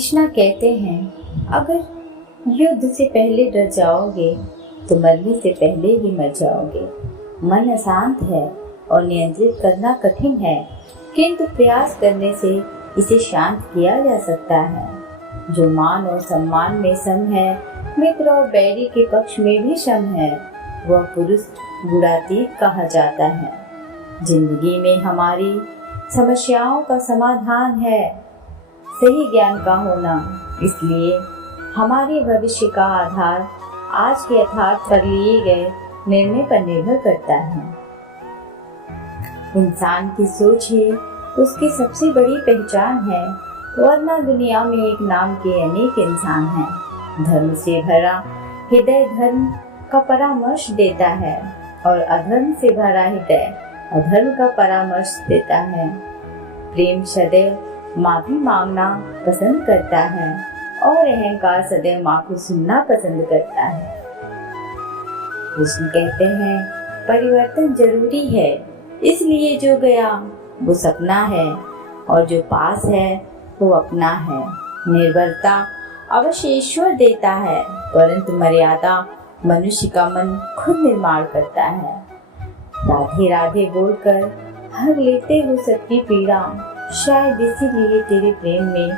कृष्णा कहते हैं, अगर युद्ध से पहले डर जाओगे तो मरने से पहले ही मर जाओगे। मन अशांत है और नियंत्रित करना कठिन है, किंतु प्रयास करने से इसे शांत किया जा सकता है। जो मान और सम्मान में सम है, मित्र और बैरी के पक्ष में भी सम है, वह पुरुष गुणातीत कहा जाता है। जिंदगी में हमारी समस्याओं का समाधान है सही ज्ञान का होना, इसलिए हमारे भविष्य का आधार आज के यथार्थ पर लिए गए निर्णय पर निर्भर करता है। इंसान की सोच ही उसकी सबसे बड़ी पहचान है, वरना दुनिया में एक नाम के अनेक इंसान हैं। धर्म से भरा हृदय धर्म का परामर्श देता है और अधर्म से भरा हृदय अधर्म का परामर्श देता है। प्रेम सदैव माफी मांगना पसंद करता है और अहंकार सदैव माफी सुनना पसंद करता है। कृष्ण कहते हैं, परिवर्तन जरूरी है, इसलिए जो गया वो सपना है और जो पास है वो अपना है। निर्बलता अवश्य ईश्वर देता है, परंतु मर्यादा मनुष्य का मन खुद निर्माण करता है। राधे राधे बोलकर हर लेते हो सबकी पीड़ा, शायद इसीलिए तेरे प्रेम में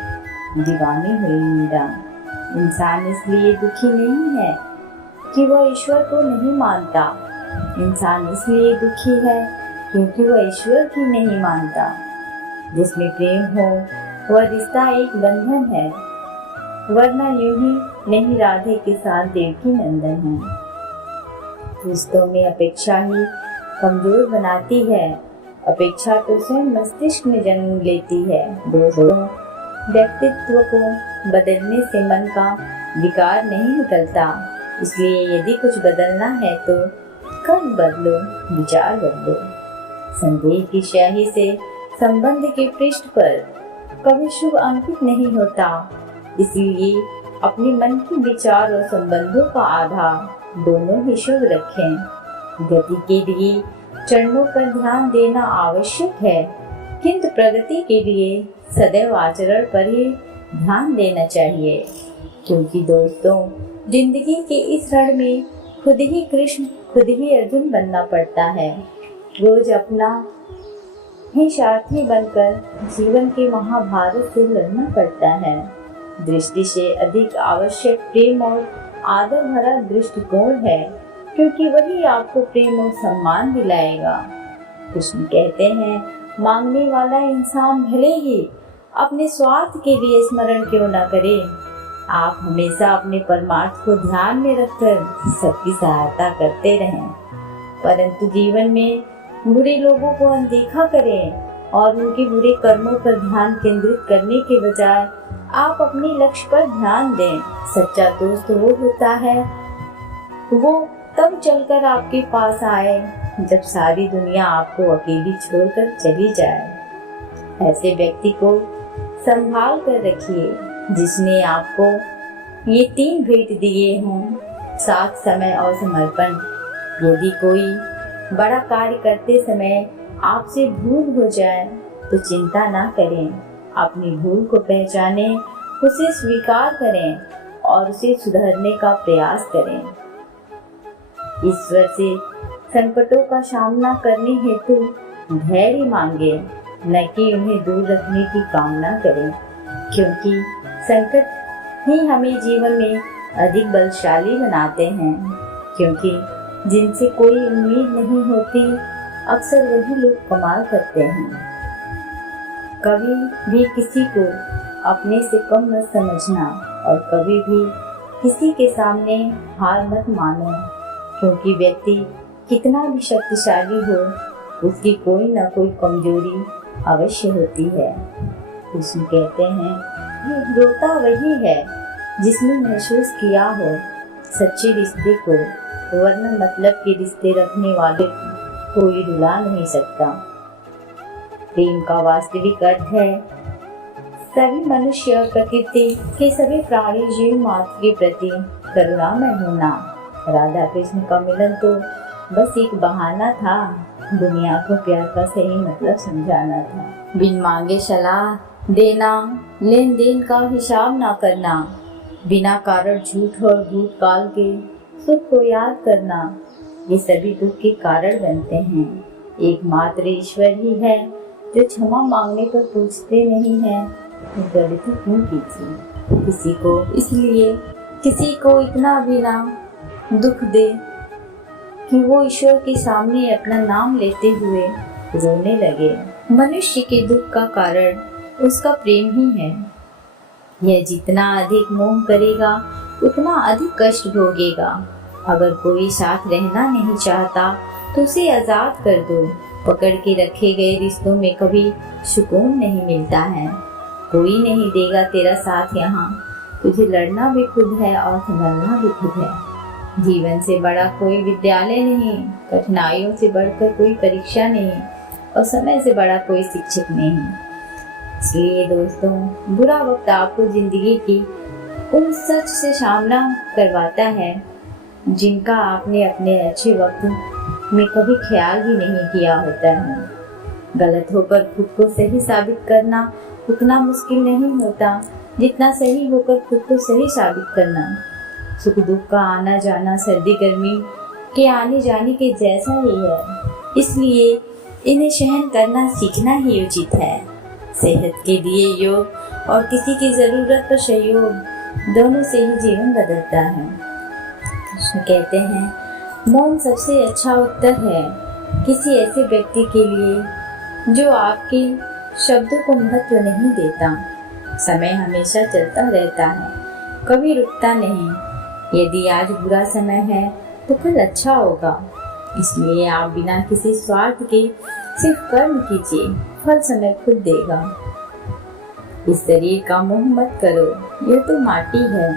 दीवानी हुई मीरा। इंसान इसलिए दुखी नहीं है कि वह ईश्वर को नहीं मानता, इंसान इसलिए दुखी है क्योंकि वह ईश्वर की नहीं मानता। जिसमें प्रेम हो वह रिश्ता एक बंधन है, वरना यूं ही नहीं राधे के साथ देवकी नंदन है। रिश्तों में अपेक्षा ही कमजोर बनाती है, अपेक्षा तो स्वयं मस्तिष्क में जन्म लेती है। दोस्तों, व्यक्तित्व को बदलने से मन का विकार नहीं निकलता, इसलिए यदि कुछ बदलना है तो कर्म बदलो, विचार बदलो। संदेह की स्याही से संबंध के पृष्ठ पर कभी शुभ अंकित नहीं होता, इसलिए अपने मन के विचार और संबंधों का आधार दोनों ही शुभ रखें। गति के लिए चरणों पर ध्यान देना आवश्यक है, किंतु प्रगति के लिए सदैव आचरण पर ही ध्यान देना चाहिए। क्योंकि दोस्तों, जिंदगी के इस रण में खुद ही कृष्ण खुद ही अर्जुन बनना पड़ता है। रोज अपना ही सारथी बनकर जीवन के महाभारत से लड़ना पड़ता है। दृष्टि से अधिक आवश्यक प्रेम और आदर भरा दृष्टिकोण है, क्योंकि वही आपको प्रेम और सम्मान दिलाएगा। कृष्ण कहते हैं, मांगने वाला इंसान भले ही अपने स्वार्थ के लिए स्मरण क्यों न करे, आप हमेशा अपने परमार्थ को ध्यान में रखकर सबकी सहायता करते रहें। परंतु जीवन में बुरे लोगों को अनदेखा करें और उनके बुरे कर्मों पर ध्यान केंद्रित करने के बजाय आप अपने लक्ष्य पर ध्यान दें। सच्चा दोस्त वो होता है, वो तब चलकर आपके पास आए जब सारी दुनिया आपको अकेली छोड़कर चली जाए। ऐसे व्यक्ति को संभाल कर रखिए जिसने आपको ये 3 भेंट दिए हों, साथ, समय और समर्पण। यदि कोई बड़ा कार्य करते समय आपसे भूल हो जाए तो चिंता ना करें, अपनी भूल को पहचानें, उसे स्वीकार करें और उसे सुधारने का प्रयास करें। ईश्वर से संकटों का सामना करने हेतु धैर्य मांगे, न कि उन्हें दूर रखने की कामना करें, क्योंकि संकट ही हमें जीवन में अधिक बलशाली बनाते हैं। क्योंकि जिनसे कोई उम्मीद नहीं होती, अक्सर वही लोग कमाल करते हैं। कभी भी किसी को अपने से कम मत समझना और कभी भी किसी के सामने हार मत मानो, क्योंकि व्यक्ति कितना भी शक्तिशाली हो, उसकी कोई न कोई कमजोरी अवश्य होती है। कृष्ण कहते हैं, रोता वही है जिसने महसूस किया हो सच्चे रिश्ते को, वरना मतलब के रिश्ते रखने वाले कोई रुला नहीं सकता। प्रेम का वास्तविक अर्थ है सभी मनुष्य, प्रकृति के सभी प्राणी, जीव मात्र के प्रति करुणामय होना। राधा कृष्ण का मिलन तो बस एक बहाना था, दुनिया को प्यार का सही मतलब समझाना था। बिन मांगे सलाह देना, लेन देन का हिसाब ना करना, बिना कारण झूठ और भूतकाल के सुख को याद करना, ये सभी दुख के कारण बनते हैं। एकमात्र ईश्वर ही है जो क्षमा मांगने पर पूछते नहीं है गलती क्यों की थी इसलिए किसी को इतना भी ना दुख दे कि वो ईश्वर के सामने अपना नाम लेते हुए रोने लगे। मनुष्य के दुख का कारण उसका प्रेम ही है। यह जितना अधिक मोह करेगा उतना अधिक कष्ट भोगेगा। अगर कोई साथ रहना नहीं चाहता तो उसे आजाद कर दो। पकड़ के रखे गए रिश्तों में कभी सुकून नहीं मिलता है। कोई नहीं देगा तेरा साथ यहाँ। तुझे लड़ना भी खुद है और संभलना भी खुद है। जीवन से बड़ा कोई विद्यालय नहीं, कठिनाइयों से बढ़कर कोई परीक्षा नहीं और समय से बड़ा कोई शिक्षक नहीं। इसलिए दोस्तों, बुरा वक्त आपको जिंदगी की उन सच से सामना करवाता है जिनका आपने अपने अच्छे वक्त में कभी ख्याल भी नहीं किया होता है। गलत होकर खुद को सही साबित करना उतना मुश्किल नहीं होता जितना सही होकर खुद को सही साबित करना। सुख दुख का आना जाना सर्दी गर्मी के आने जाने के जैसा ही है। इसलिए इन्हें सहन करना सीखना ही उचित है। सेहत के लिए योग और किसी की जरूरत पर सहयोग दोनों से ही जीवन बदलता है। कृष्ण कहते हैं, मौन सबसे अच्छा उत्तर है किसी ऐसे व्यक्ति के लिए जो आपके शब्दों को महत्व नहीं देता। समय हमेशा चलता रहता है, कभी रुकता नहीं। यदि आज बुरा समय है तो कल अच्छा होगा। इसलिए आप बिना किसी स्वार्थ के सिर्फ कर्म कीजिए, फल समय खुद देगा। इस शरीर का मोह मत करो, यह तो माटी है,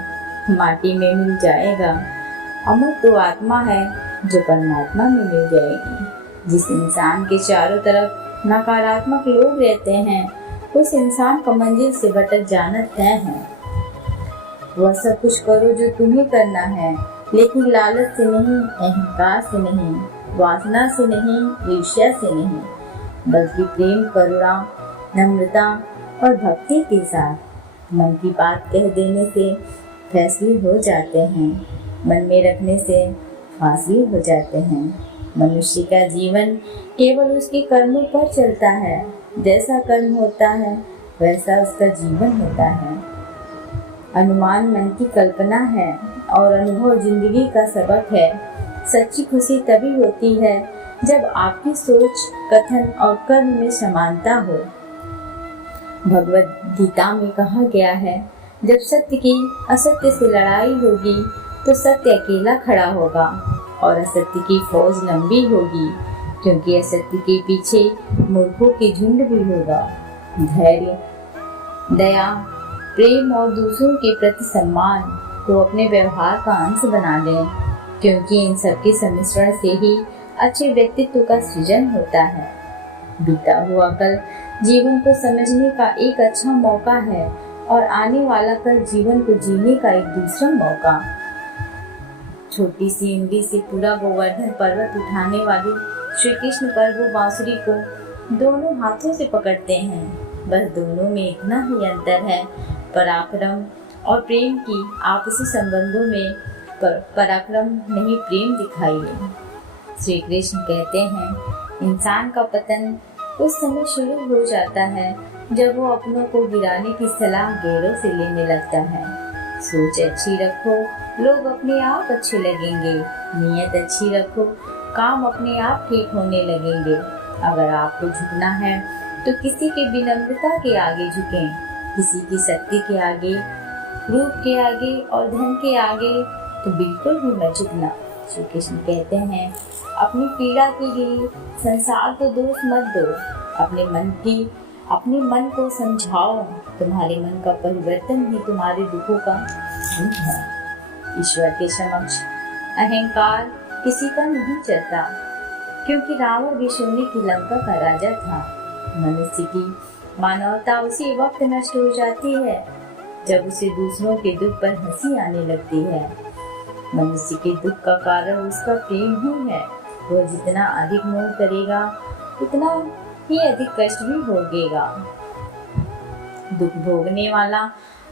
माटी में मिल जाएगा। अमर तो आत्मा है जो परमात्मा में मिल जाएगी। जिस इंसान के चारों तरफ नकारात्मक लोग रहते हैं उस इंसान का मंजिल से भटक जाना तय है। वह सब कुछ करो जो तुम्हें करना है, लेकिन लालच से नहीं, अहंकार से नहीं, वासना से नहीं, ईर्ष्या से नहीं, बल्कि प्रेम, करुणा, नम्रता और भक्ति के साथ। मन की बात कह देने से फैसले हो जाते हैं, मन में रखने से फासले हो जाते हैं। मनुष्य का जीवन केवल उसके कर्मों पर चलता है। जैसा कर्म होता है वैसा उसका जीवन होता है। अनुमान मन की कल्पना है और अनुभव जिंदगी का सबक है। सच्ची खुशी तभी होती है जब आपकी सोच, कथन और कर्म में समानता हो। भगवद गीता में कहा गया है, जब सत्य की असत्य से लड़ाई होगी तो सत्य अकेला खड़ा होगा और असत्य की फौज लंबी होगी, क्योंकि असत्य के पीछे मूर्खों की झुंड भी होगा। धैर्य, दया, प्रेम और दूसरों के प्रति सम्मान को अपने व्यवहार का अंश बना लें, क्योंकि इन सबके सम्मिश्रण से ही अच्छे व्यक्तित्व का सृजन होता है। बीता हुआ कल जीवन को समझने का एक अच्छा मौका है और आने वाला कल जीवन को जीने का एक दूसरा मौका। छोटी सी उंगली से पूरा गोवर्धन पर्वत उठाने वाले श्री कृष्ण प्रभु बांसुरी को दोनों हाथों से पकड़ते हैं। बस दोनों में इतना ही अंतर है, पराक्रम और प्रेम की। आपसी संबंधों में पराक्रम नहीं, प्रेम दिखाइए। श्री कृष्ण कहते हैं, इंसान का पतन उस समय शुरू हो जाता है जब वो अपनों को गिराने की सलाह गैरों से लेने लगता है। सोच अच्छी रखो, लोग अपने आप अच्छे लगेंगे। नीयत अच्छी रखो, काम अपने आप ठीक होने लगेंगे। अगर आपको झुकना है तो किसी के विनम्रता के आगे झुकें, किसी की शक्ति के आगे, रूप के आगे और धन के आगे तो बिल्कुल भी मत झुकना। श्री कृष्ण कहते हैं, अपनी पीड़ा के लिए संसार को दोष मत दो, अपने मन को समझाओ। तुम्हारे मन का परिवर्तन ही तुम्हारे दुखों का अंत है। ईश्वर के समक्ष अहंकार किसी का नहीं चलता, क्योंकि रावण भी सोने की लंका का राजा था। मनुष्य की मानवता उसी वक्त नष्ट हो जाती है जब उसे दूसरों के दुख पर हंसी आने लगती है। मनुष्य के दुख का कारण उसका प्रेम ही है। वह जितना अधिक मोह करेगा उतना ही अधिक कष्ट भी भोगेगा। दुख भोगने वाला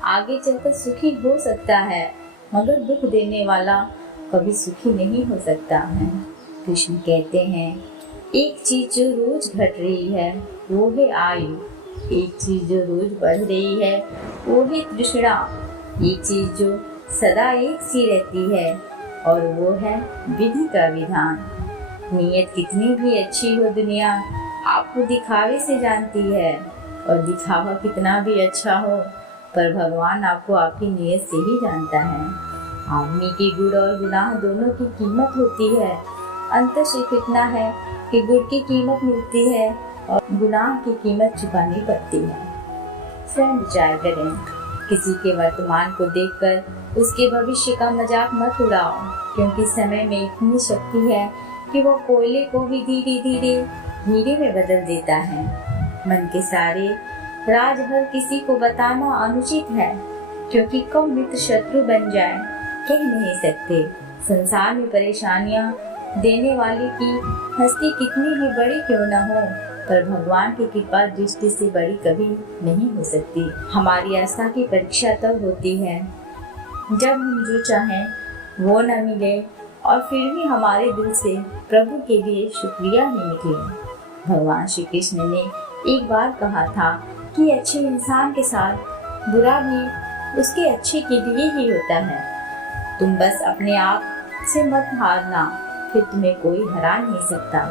आगे चलकर सुखी हो सकता है, मगर दुख देने वाला कभी सुखी नहीं हो सकता है। कृष्ण कहते हैं, एक चीज जो रोज घट रही है वो है आयु, एक चीज जो रोज बढ़ रही है वो है तृष्णा, एक चीज जो सदा एक सी रहती है और वो है विधि का विधान। नीयत कितनी भी अच्छी हो दुनिया आपको दिखावे से जानती है, और दिखावा कितना भी अच्छा हो पर भगवान आपको आपकी नीयत से ही जानता है। आदमी के गुण और गुनाह दोनों की कीमत होती है। अंतर सिर्फ इतना है कि गुण की कीमत मिलती है और गुनाह की कीमत चुकानी पड़ती है। स्वयं विचार करें, किसी के वर्तमान को देखकर उसके भविष्य का मजाक मत उड़ाओ, क्योंकि समय में इतनी शक्ति है कि वो कोयले को भी धीरे धीरे हीरे में बदल देता है। मन के सारे राज हर किसी को बताना अनुचित है, क्योंकि कब मित्र शत्रु बन जाए कह नहीं सकते। संसार में परेशानियां देने वाले की हस्ती कितनी भी बड़ी क्यों न हो, पर भगवान की कृपा दृष्टि से बड़ी कभी नहीं हो सकती। हमारी आस्था की परीक्षा तब होती है जब हम जो चाहें वो न मिले और फिर भी हमारे दिल से प्रभु के लिए शुक्रिया ही निकले। भगवान श्री कृष्ण ने एक बार कहा था कि अच्छे इंसान के साथ बुरा भी उसके अच्छे के लिए ही होता है। तुम बस अपने आप से मत हारना, फिर तुम्हें कोई हरा नहीं सकता।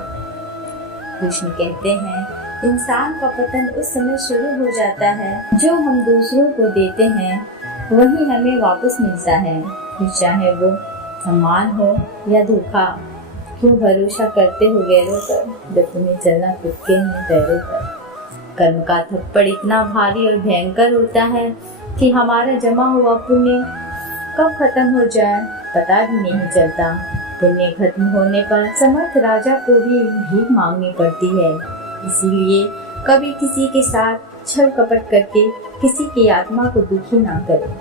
कृष्ण कहते हैं, इंसान का पतन उस समय शुरू हो जाता है जो हम दूसरों को देते हैं वही हमें वापस मिलता है, फिर चाहे वो सम्मान हो या धोखा। क्यों भरोसा करते हो गैरों पर जब तुम्हें चलना खुद के हैं पैरों पर। कर्म का थप्पड़ इतना भारी और भयंकर होता है कि हमारा जमा हुआ पुण्य कब खत्म हो जाए पता भी नहीं चलता। पुण्य खत्म होने पर समर्थ राजा को भी भीख मांगनी पड़ती है। इसीलिए कभी किसी के साथ छल कपट करके किसी की आत्मा को दुखी ना करें।